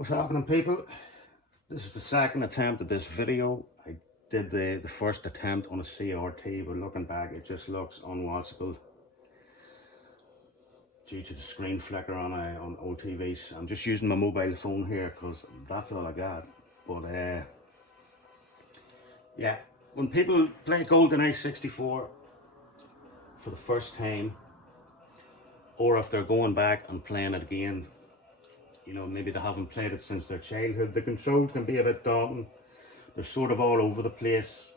What's happening, people? This is the second attempt at this video. I did the first attempt on a CRT, but looking back it just looks unwatchable due to the screen flicker on old TVs. I'm just using my mobile phone here because that's all I got. But yeah, when people play Goldeneye 64 for the first time, or if they're going back and playing it again, you know, maybe they haven't played it since their childhood, the controls can be a bit daunting. They're sort of all over the place.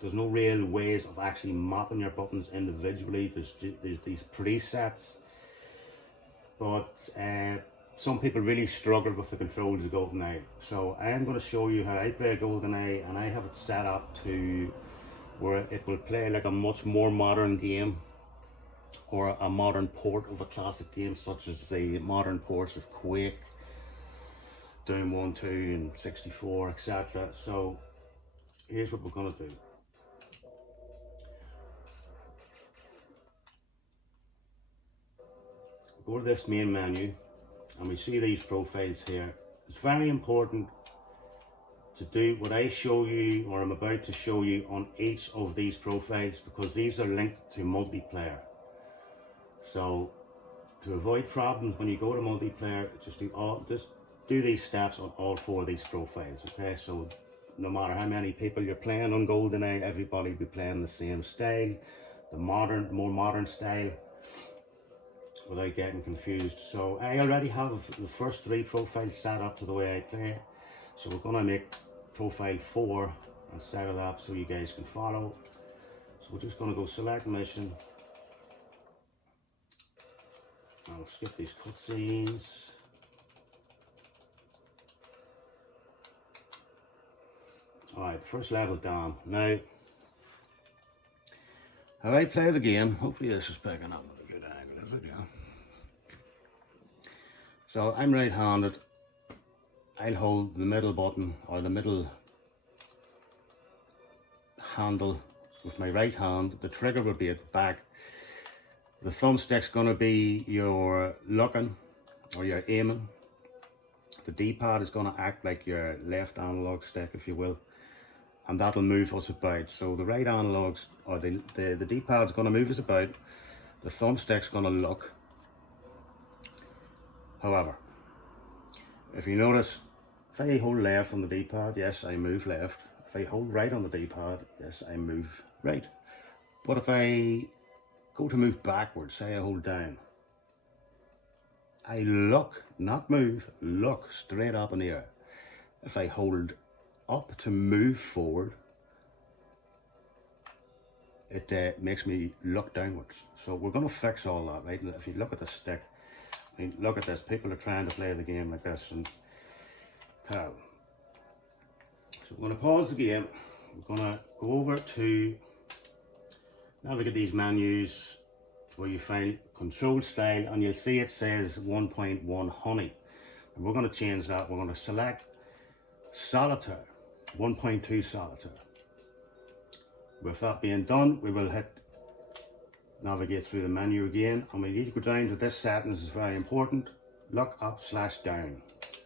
There's no real ways of actually mapping your buttons individually. There's these presets. But some people really struggle with the controls of Goldeneye. So I am going to show you how I play Goldeneye, and I have it set up to where it will play like a much more modern game, or a modern port of a classic game, such as the modern ports of Quake, Doom 1, 2 and 64, etc. So here's what we're going to do. Go to this main menu and we see these profiles here. It's very important to do what I show you, or I'm about to show you, on each of these profiles, because these are linked to multiplayer. So to avoid problems when you go to multiplayer, just do these steps on all four of these profiles, okay? So no matter how many people you're playing on Goldeneye, everybody will be playing the same style, the more modern style, without getting confused. So I already have the first three profiles set up to the way I play. So we're gonna make profile 4 and set it up so you guys can follow. So we're just gonna go select mission. I'll skip these cutscenes. Alright, first level down. Now, how I play the game, hopefully this is picking up with a good angle, is it? Yeah. So I'm right-handed. I'll hold the middle button, or the middle handle, with my right hand. The trigger will be at the back. The thumbstick's going to be your looking, or your aiming. The D-pad is going to act like your left analog stick, if you will, and that'll move us about. So the right analogs, or the D-pad's going to move us about. The thumbstick's going to look. However, if you notice, if I hold left on the D-pad, yes, I move left. If I hold right on the D-pad, yes, I move right. But if I go to move backwards, say I hold down, I look, not move, look straight up in the air. If I hold up to move forward, it makes me look downwards. So we're going to fix all that, right? And if you look at the stick, I mean, look at this, people are trying to play the game like this, and pal. So we're going to pause the game. We're going to go over to navigate these menus where you find control style, and you'll see it says 1.1 honey. And we're going to change that. We're going to select solitaire, 1.2 solitaire. With that being done, we will hit navigate through the menu again, and we need to go down to this settings. Is very important, look up / down.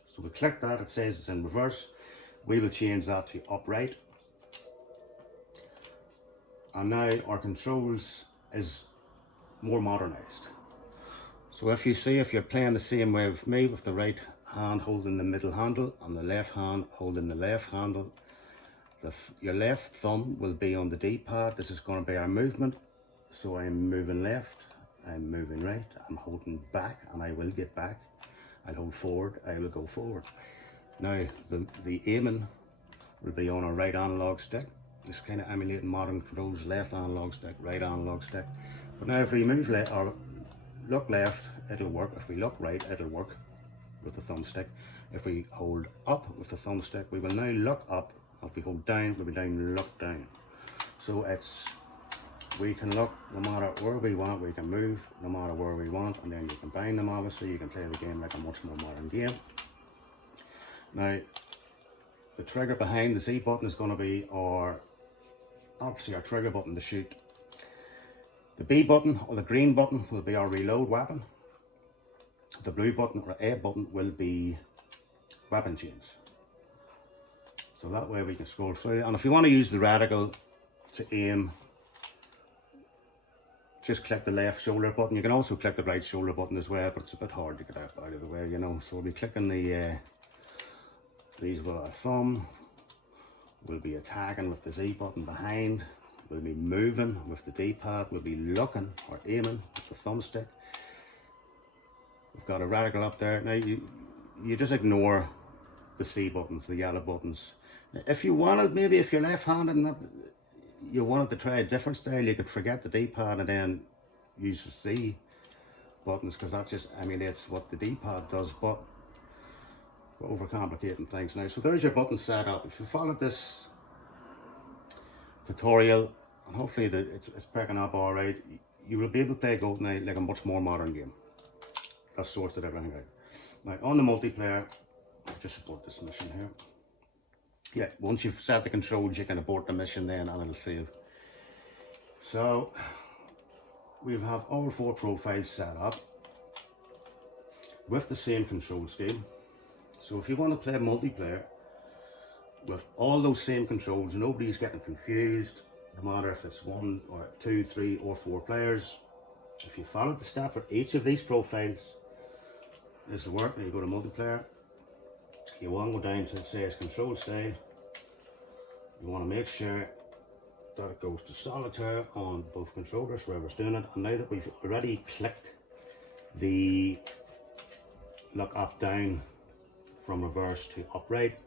So we click that, it says it's in reverse. We will change that to upright. And now our controls is more modernized. So if you see, if you're playing the same way with me, with the right hand holding the middle handle and the left hand holding the left handle, your left thumb will be on the D-pad. This is going to be our movement. So I'm moving left, I'm moving right, I'm holding back, and I will get back. I'll hold forward, I will go forward. Now the aiming will be on our right analog stick. It's kind of emulating modern controls, left analog stick, right analog stick. But now if we move left or look left, it'll work. If we look right, it'll work with the thumbstick. If we hold up with the thumbstick, we will now look up. If we hold down, we'll be down, look down. So we can look no matter where we want, we can move no matter where we want, and then you combine them. Obviously you can play the game like a much more modern game. Now the trigger behind the Z button is going to be obviously our trigger button to shoot. The B button, or the green button, will be our reload weapon. The blue button, or A button, will be weapon change. So that way we can scroll through. And if you want to use the reticle to aim, just click the left shoulder button. You can also click the right shoulder button as well, but it's a bit hard to get out of the way, you know. So we'll be clicking these with our thumb. We'll be attacking with the Z button behind. We'll be moving with the D-pad. We'll be looking or aiming with the thumbstick. We've got a reticle up there. Now you just ignore the C buttons, the yellow buttons. If you wanted, maybe if you're left-handed and you wanted to try a different style, you could forget the D-pad and then use the C buttons, because that just emulates what the D-pad does, but we're overcomplicating things now. So there's your button set up. If you followed this tutorial, and hopefully it's picking up all right, you will be able to play Goldeneye like a much more modern game. That sorts it everything out. Now on the multiplayer, I'll just abort this mission here. Yeah, once you've set the controls, you can abort the mission then and it'll save. So we have all 4 profiles set up with the same control scheme. So if you want to play multiplayer with all those same controls, nobody's getting confused, no matter if it's 1 or 2, 3 or 4 players. If you follow the step for each of these profiles, this will work. Now you go to multiplayer, you want to go down to it says control style. You want to make sure that it goes to solitaire on both controllers, wherever's doing it. And now that we've already clicked the look up down from reverse to upright,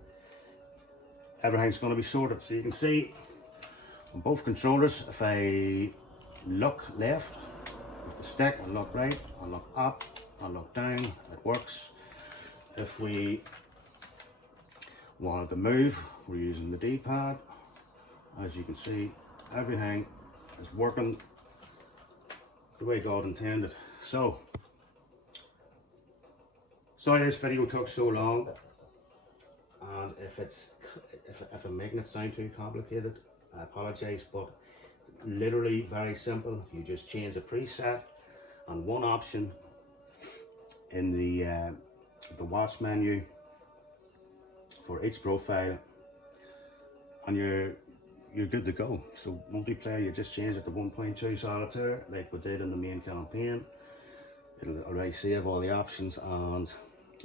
everything's going to be sorted. So you can see on both controllers, if I look left with the stick and look right and look up and look down, it works. If we wanted to move, we're using the D-pad. As you can see, everything is working the way God intended. So, sorry this video took so long, and if I'm making it sound too complicated, I apologize, but literally very simple. You just change a preset and one option in the watch menu for each profile, and you're good to go. So multiplayer, you just change it to 1.2 solitaire like we did in the main campaign. It'll already save all the options, and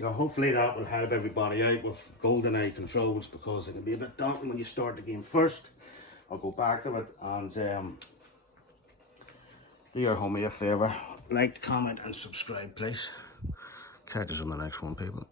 hopefully that will help everybody out with Goldeneye controls, because it can be a bit daunting when you start the game first. I'll go back to it, and do your homie a favour, like, comment and subscribe please. Catch us on the next one, people.